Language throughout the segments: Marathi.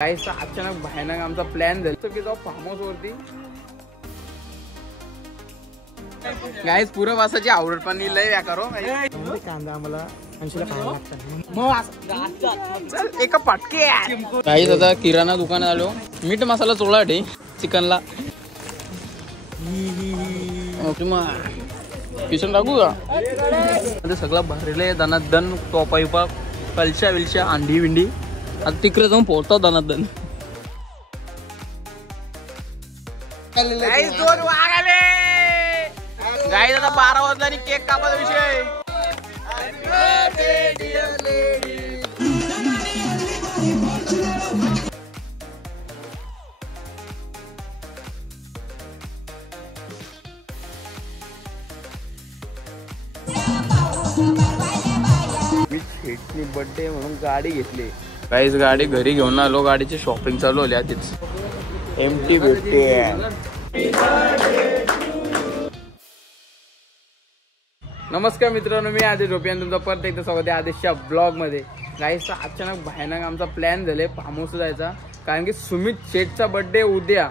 गाइस अचानक भयानक आमचा प्लॅन झाला की जाऊ फार्म हाऊस वरती। गाइस पुरं वासाची आवडत पण लय या करो कांदा आम्हाला 80 ला खायला लागतं चल एक पटके। गाइस आता किराणा दुकानात आलो, मीठ मसाला चोळा दे चिकनला। किचन टाकू का आता सगळं भरले दनादन टोपाईपा कलशा विलशा अंडी विंडी। आता तिकडे जाऊन पोहोचतो दनादन। गाइस दोन वाघ आले। गाइस आता 12 वाजला आणि केक कापायचा विषय। मी बर्थडे म्हणून गाडी घेतली। गाइस गाडी घरी घेऊन आलो, गाडीची शॉपिंग चालू होली आधीच। एमटी भेटते। नमस्कार मित्रांनो, मी आदेश झोपे आणि तुमचं परत एकदा स्वागत आहे आदेशच्या ब्लॉग मध्ये। गाइस अचानक भयानक आमचा प्लॅन झाले फार्म हाऊस जायचा, कारण की सुमित शेठचा बर्थडे उद्या।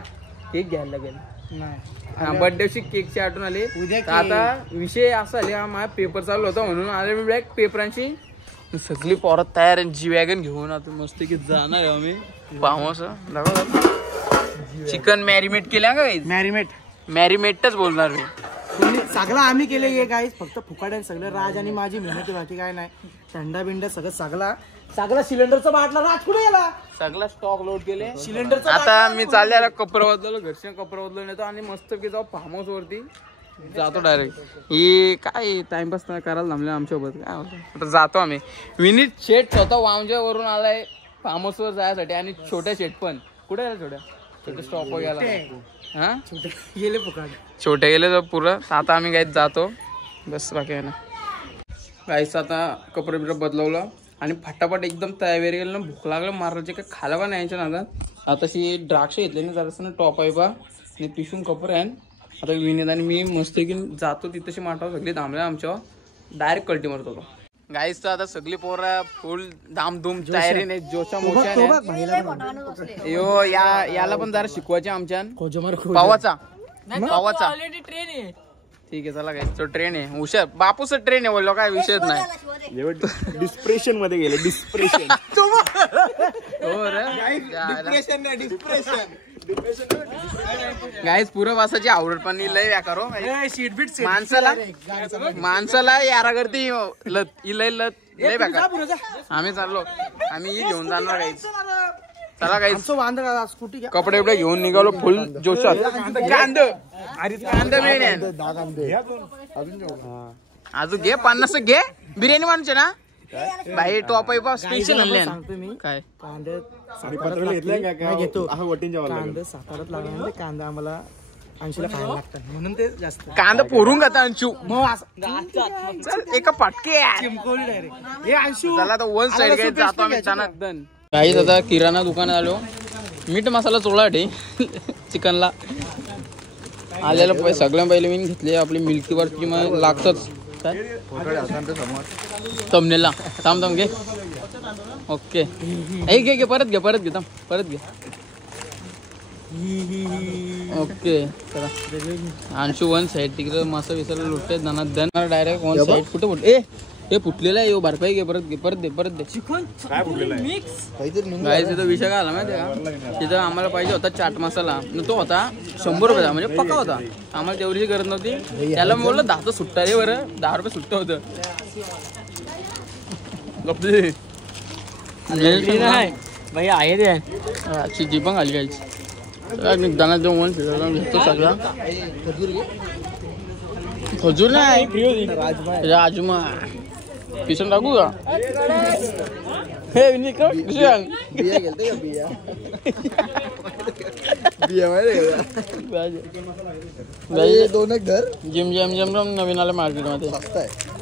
केक घ्यायला लागेल नाही, बर्थडेची केकची आठवण आली उद्या। आता विषय असा आले, माझा पेपर चालू होता म्हणून आले मी ब्लॅक पेपरांची सगळी पोरं तयार आहे। जी वॅगन घेऊन आता मस्त की जाणार आहे आम्ही फार्म हाऊस। चिकन मॅरिनेट केल्या का? मॅरिनेटच बोलणार मी। सगळं आम्ही केले हे गाईस, फक्त फुकाड्यान सगळं राज आणि माझी मेहनत, बाकी काय नाही। थंडा बिंडा सगळं सगळा सिलेंडरचा बाटला राज कुठे गेला? सगळा स्टॉक लोड केले सिलेंडरचा। आता मी चालले कपडे बदललो, घरच्या कपडे बदलून येतो आणि मस्त की जाऊ फार्म हाऊस वरती जातो डायरेक्ट। ही काय टाइमपास करायला थांबले आमच्यासोबत, काय होतं आता जातो आम्ही। विनीत शेठ स्वतः वामजा वरून आलाय फार्म हाऊस वर जायसाठी, आणि छोट्या शेठ पण कुठे गेला? छोटे स्टॉप वर गेला। हा गेले फुकाड, छोटे गेले तर पुरं। आता आम्ही गाईत जातो बस, बाकी आहे ना। गाईस आता कपडे बिपडे बदलवलं आणि फटाफट एकदम तयारी केली ना। भूक लागलं मारायचे, काय खायला पण यायच्या नादात। आताशी द्राक्ष घेतले ना जरासं टॉप आहे बा आणि पिशून कपडे आहे। आता विनीत आणि मी मस्त की जातो तिथशी माठावर सगळी थांबल्या आमच्यावर, डायरेक्ट कल्टी मारतो। गाईस तर आता सगळी पोरं फुल धामधूम तयारीने जोशा मोठ्याने। यो याला पण जरा शिकवायचे आमच्या पावाचा ट्रेन आहे। ठीक आहे चला गाईस, तो ट्रेन आहे हुशार बापूचा ट्रेन आहे बोललो, काय विषयच नाही। डिस्प्रेशन मध्ये गेले, डिस्प्रेशन। हो रे गाईस पुरं वासाची आवडत पण लय या करो माणसाला यारा करते लय बेकार। आम्ही चाललो, आम्ही घेऊन जाणार गाईस। चला गाईस कपडे बिपडे घेऊन निघालो फुल जोशात। कांदा अजून घे 50 घे, बिर्याणी माणूचे ना भाई। टॉप आहे स्पेशल आणले काय कांदे सातारात लागला, कांदा आम्हाला 80 ला खायला लागतं म्हणून ते जास्त कांदा पोरून घेता अंशू एका पटके। चला आता वन साइड जातो आम्ही दनादन। गाईस आता किराणा दुकानात आलो, मीठ मसाला चोळा दे चिकनला। आलेलं सगळ्यां पहिले मी घेतले आपली मिल्की बारची, मग लागतच तमनेला। थांब घे, ओके घे परत घे परत घे ओके। चला अंशू वन साइड, तिकडे मसा विसरला लुटते दनादन डायरेक्ट वन साइड। कुठे हे फुटलेला आहे, बारपाई घे परत दे चिकन काय फुटलेला आहे गाईस। तिथं विषय काय आला माहिती का, तिथं आम्हाला पाहिजे होता चाट मसाला, तो होता 100 रुपयाचा, म्हणजे पक्का होता। आम्हाला तेवढीची गरज नव्हती, त्याला मी बोललो 10 सुट्टा रे बरं, 10 रुपये सुट्ट होतं। भाई आहे ते जी पण खाली गायची निघताना देऊन घेतो सगळा। खजूर नाही राजमा किशन टाकू का? हे जिम नवीन आलं मार्केटमध्ये,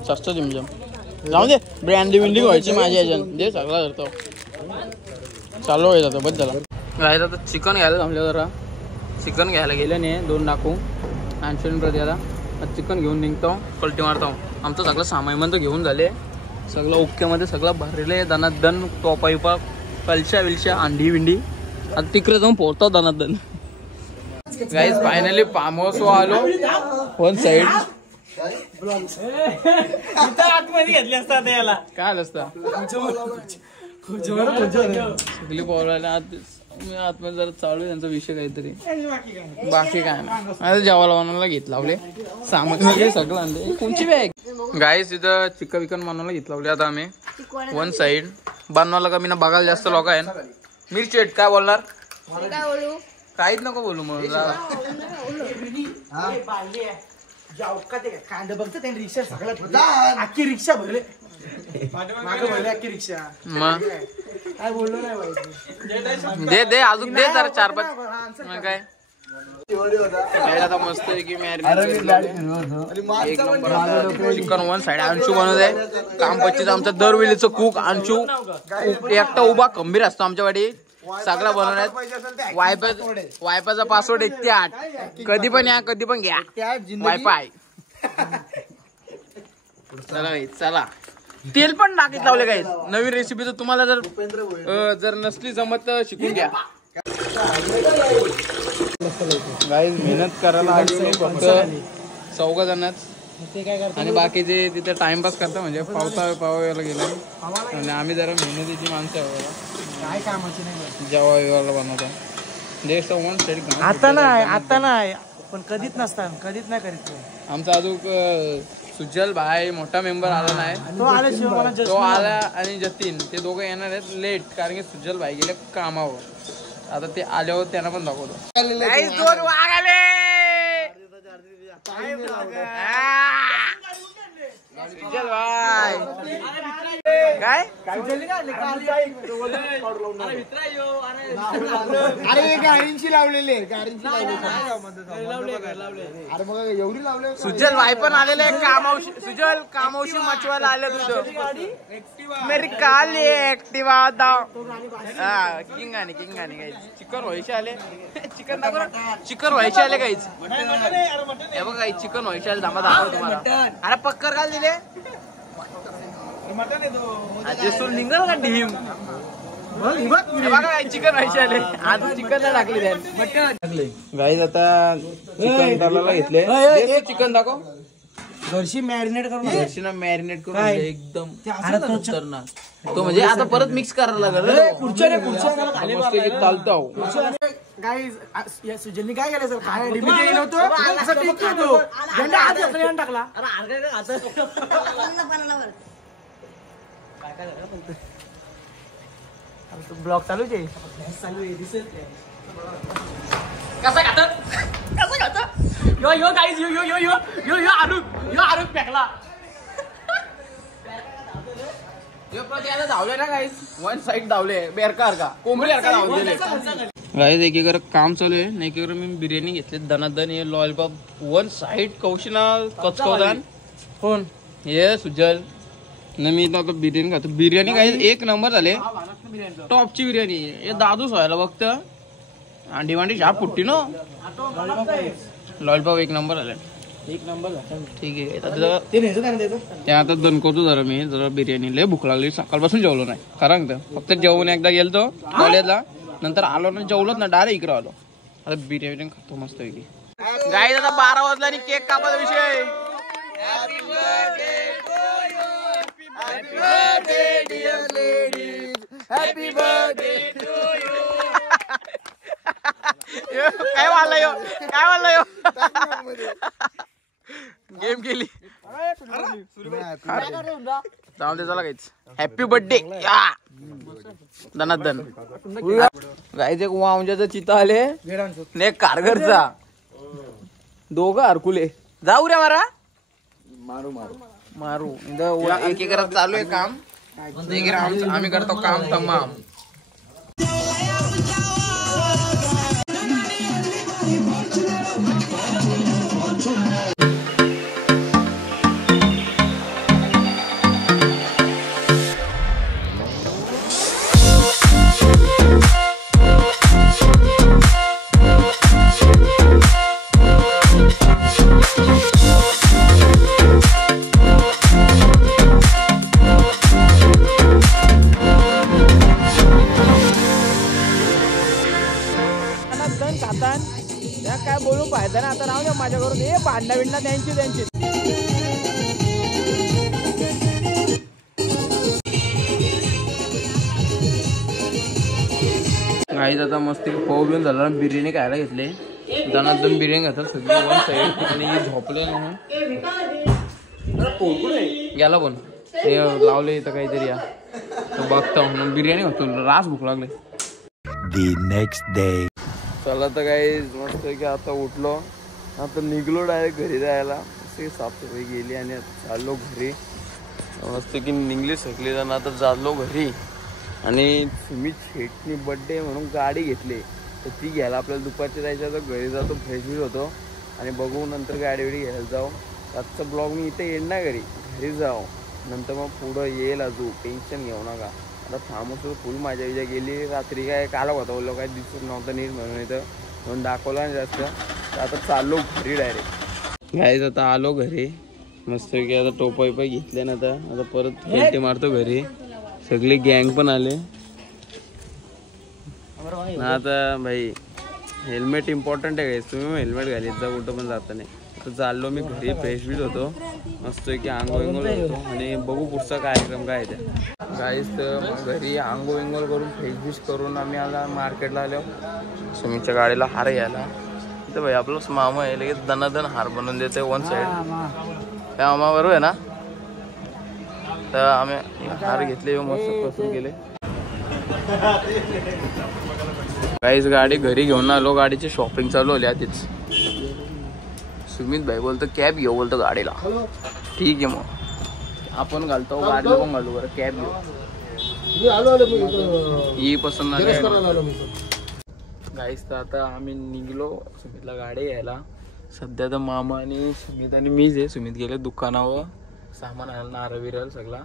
स्वस्त जिम जाऊ दे। ब्रँडी बिंडी व्हायची माझ्या ह्याच्यात दे, सगळा करतो चालू आहे जातो बस झाला। गायचं आता चिकन घ्यायला थांबलं, जरा चिकन घ्यायला गेलं नाही 2 टाकू आणखीन प्रति। आता चिकन घेऊन निघतो, कल्टी मारतो। आमचं सगळं सामान तर घेऊन झाले, सगळं ओके मध्ये सगळं भरलेलं आहे दनादन। टॉपाईपा कलशा विलशा अंडी विंडी आता तिकडे जाऊन पोहोचतो दनादन. गाईज फायनली फार्म हाऊस आलो. वन साइड आतमध्ये घेतले असतात याला काय असतं सगळी बोलायला आतमध्ये जरा चालू आहे त्यांचा विषय काहीतरी. बाकी काय नाही. आता जेवायला बनवायला घेत लावले सामान वगैरे सगळं आणले. कोणची बॅग गाईज तिथं चिकन विकन बनवायला घेत लावले. आता आम्ही वन साइड बनवायला कमी ना बघायला जास्त लोक आहे. मिरची आहेत काय बोलणार काहीच नको बोलू मग. कांदा बघतो त्यांनी रिक्षा सगळ्यात अख्खी रिक्षा भरले मागं भरले अख्खी रिक्षा. मग काय बोललो नाही बाई. दे अजून दे जरा 4-5. मग काय आता मस्त आहे की एक number chicken one side. Anshu बनवत आहे काम. 25 आमचा दरवेळीचं कुक अंशू एकटा उभा खंबीर असतो आमच्याकडे सगळं बनवण्यात. वायफायचा पासवर्ड 108. कधी पण या कधी पण घ्या वायफाय. चला तेल पण टाकीत लावले काय नवीन रेसिपी. तर तुम्हाला जर नसली जमत तर शिकून घ्या. गाईज मेहनत करायला फक्त 4 जणच आणि बाकीचे तिथे टाइमपास करता म्हणजे पावायला गेला. आणि आम्ही जरा मेहनतीची माणसं आहे. काय कामाची नाही जेव्हा विवाहाला बनवतो जस्ट वन साइड. आता नाही पण कधीच नसतात कधीच नाही करीत. आमचा अजून सुजल भाई मोठा मेंबर आला नाही. तो आला आणि जतीन ते दोघं येणार आहेत लेट कारण की सुजल भाई गेले कामावर. आता ते आल्यावर त्यांना पण दाखवतो. दोन वाघ आले सुजल भाई काय अरे गाडींची लावलेली अरे मग एवढी लावले. सुजल भाई पण आलेले कामावशी. सुजल कामावशी मचवायला आले तुझं. मेरी काली ऍक्टिवा किंगाने काही चिकन व्हायचे आले. चिकन चिकन व्हायचे आले काहीच हे बघ काही चिकन व्हायचे आले. धामा दाखव तुम्हाला. अरे पक्कर घाल दिले निघल का ढीम. बघा चिकन व्हायचे आले. आज चिकन टाकले गाईज. आता चिकन टाकायला घेतले. चिकन दाखव घरशी मॅरिनेट करून मॅरिनेट करून एकदम तो म्हणजे आता परत मिक्स करायला लागेल. चालतो गाईज सुजलनी काय केलं सर काय डिमिट होतो टाकला. ब्लॉग चालूच आहे. चालू आहे दिसेल कसा खातात यो गाईज यो आरुख फेकला. धावले ना गाईज वन साइड धावले बेरकार का कोंबडी धावले. गाईज एकीकडे काम चालू आहे आणि एकीकडे मी बिर्याणी घेतली दनादन. हे लॉलीपॉप वन साइड कौशिना कचकवदान कोण हे सुजल न मी आता बिर्याणी खातो. बिर्याणी काही एक नंबर झाले टॉपची बिर्याणी. हे दादूच व्हायला बघत अंडी वांडी शाप फुट्टी ना. लॉलीपॉप एक नंबर झाले. एक नंबर ठीक आहे. आता दणकवतो जरा मी जरा बिर्याणी. लय भूक लागली सकाळपासून जेवलो नाही कारण फक्त जेवण एकदा गेलतो कॉलेजला नंतर आलो ना जेवलोच ना डायरेक्ट इकडे आलो. आता बिर्याणी खातो मस्त पैकी. गाईज आता 12 वाजला आणि केक कापायचा विषय. Happy birthday to you. Happy birthday dear ladies. Happy birthday to you. काय वाजलं यो गेम केली. जाऊन दे चला काहीच. हॅपी बर्थडे दनादन. गाईज एक वांजाचा चिता आले ने कारगरचा दोघं हरकुले. जाऊ रे मारा मारू एक एकरात चालू आहे काम. आम्ही करतो काम तमाम. पण खातान त्या काय बोलून फायदा नाही. आता राहू द्या माझ्या घरून हे भांडणा बिंडणा त्यांची गाईज आता मस्त पाव बिऊन झाला बिर्याणी खायला घेतले. दणात दोन बिर्याणी घेतात सगळी वन साईड आणि झोपले म्हणून गेला पण हे लावले इथं काहीतरी या बघता म्हणून बिर्याणी खातो. रास भूक लागले. The next day. चला तर काही मस्त की आता उठलो आता निघलो डायरेक्ट घरी जायला. असे साफसफाई गेली आणि आता चाललो घरी. मस्त की निघली सगळी जण आता चाललो घरी. आणि तुम्ही शेटनी बड्डे म्हणून गाडी घेतली तर ती घ्यायला आपल्याला दुपारची जायचं तर घरी जातो फ्रेश होतो आणि बघू नंतर गाडी बिडी घ्यायला जाऊ. आजचा ब्लॉग मी इथे येईल ना घरी जाऊ नंतर मग पुढं येईल अजून टेन्शन घेऊ नका. आता थांबून फुल माझ्या विजा गेली. रात्री काय काला होता बोललो काय दिसत नव्हतं नीट म्हणून इथं म्हणून दाखवला नाही जास्त. तर आता चाललो घरी डायरेक्ट. गाईज आता आलो घरी मस्त की आता टोपा विपा घेतले ना आता परत फेटे मारतो घरी. सगळी गँग पण आले ना. आता भाई हेल्मेट इम्पॉर्टंट आहे. तुम्ही मग हेल्मेट घालीत जा कुठं पण जाता नाही. तर चाललो मी घरी फ्रेश बीच होतो मस्त की आंघोळ विंघोळ होतो आणि बघू पुढचा कार्यक्रम काय आहे त्या. गाईस तर घरी आंघोळ विंघोळ करून फ्रेश बीच करून आम्ही आला मार्केटला आलो सुमीच्या गाडीला हार घ्यायला. तर भाई आपलं मामा आहे लगेच दनादन हार बनवून देते वन साईड. त्या मामा बरोबर आहे ना. तर आम्ही हार घेतले मस्त पसंत केले. गाईस गाडी घरी घेऊन आलो. गाडीची शॉपिंग चालू होली आधीच. सुमित भाई बोलतो कॅब घेऊ बोलतो गाडीला. ठीक आहे मग आपण घालतो गाडीला पण घालू बरं कॅब घेऊ. ही पसंत नाही. गाईस तर आता आम्ही निघलो सुमितला गाडी घ्यायला. सध्या तर मामा आणि सुमित आणि मीच आहे. सुमित गेले दुकानावर सामान आणायला नारळ बिरळ सगळा.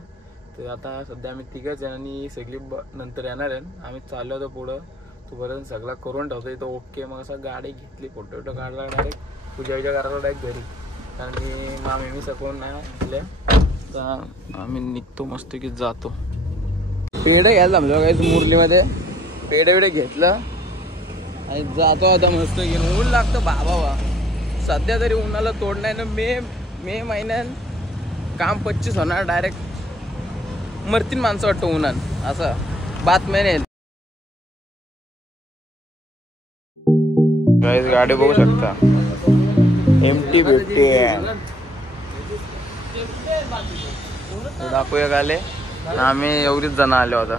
तर आता सध्या आम्ही तिघंच आहे आणि सगळी नंतर येणार आहे. आम्ही चाललो होतो पुढं तोपर्यंत सगळा करून ठेवतो इथं ओके. मग असं गाडी घेतली फोटो वोटो काढला डायरेक्ट पूजा विजा करायला डायरेक्ट घरी. कारण की मामी मी सकून नाही घेतल्या. तर आम्ही निघतो मस्त की जातो. पेढे घ्यायला जमलो काही मुरलीमध्ये पेढे बिडे घेतलं आणि जातो आता मस्त घेऊन. ऊन लागतं बाबा सध्या तरी उन्हाला तोड नाही ना. मे महिन्यात काम 25 होणार डायरेक्ट मरतीन माणसं वाटतं उन्हान असं बातम्या नाही. गाडी बघू शकता एमटी भेटते दाखवूया गाले. आम्ही एवढीच जण आलो होता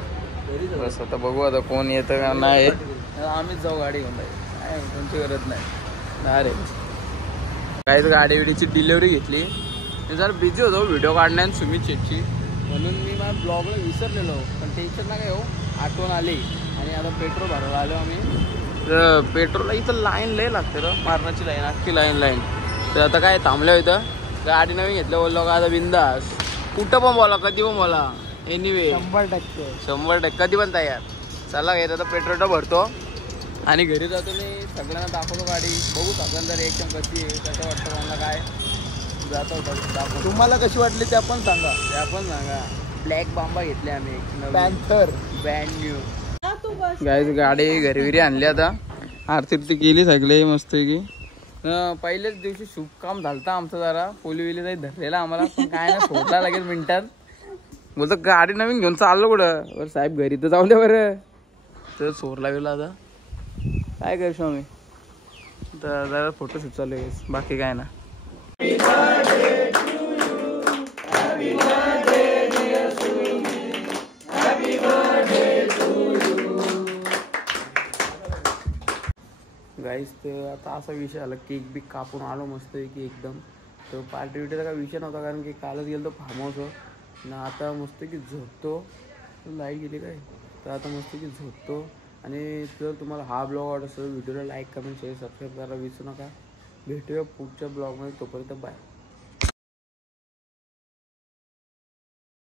बस. आता बघू आता कोण येतं का नाही. आम्हीच जाऊ गाडी घेऊन काय कोणची गरज नाही. अरे काहीच गाडी बिडीची डिलिव्हरी घेतली. जरा बिझी होतो व्हिडिओ काढण्यात सुमित शेटची म्हणून मी माझ्या ब्लॉगला विसरलेलो. पण टेन्शन नका येऊ आठवण आली. आणि आता पेट्रोल भरायला आलो आम्ही. तर पेट्रोलला इथं लाईन लय लागते र मारणाची लाईन अख्खी लाईन. तर आता काय थांबलं इथं गाडी नवीन घेतलं बोललो का आता बिंदास कुठं पण बोला कधी पण बोला एनिवे 100% कधी पण तयार. चला घेत आता पेट्रोल भरतो आणि घरी जातो. मी सगळ्यांना दाखवतो गाडी बघू सगळ्यांना जर एकदम कशी आहे कसं वाटतं मला काय जातो दाखवतो. तुम्हाला कशी वाटली त्या पण सांगा. ब्लॅक बांबा घेतले आम्ही पॅन्थर ब्रँड न्यू. गाईज गाडी घरी आणली. आता आरती केली सगळे मस्त की. पहिल्याच दिवशी शुभ काम झालं आमचं. जरा पोली विली जाई धरलेला आम्हाला पण काय ना सोडला लगेच मिनिटात. बोलतो गाडी नवीन घेऊन चाललो कुठं. बरं साहेब घरी तर जाऊ दे बरं. तर चोरला गेला आता काय करशो आम्ही. तर जरा फोटोशूट चालू आहे बाकी काय ना. गाईस तर आता असा विषय आला केक बिक कापून आलो मस्त की एकदम. तर पार्टी बिटीचा काय विषय नव्हता कारण की कालच गेलो तो फार्म हाऊस ना. आता मस्त की झोपतो. लाईट गेली काय तर आता मस्त की झोपतो. आणि जर तुम्हाला हा ब्लॉग आवडत असेल व्हिडिओला लाईक कमेंट शेअर सबस्क्राईब करायला विसरू नका. भेटूया पुढच्या ब्लॉगमध्ये. तोपर्यंत बाय.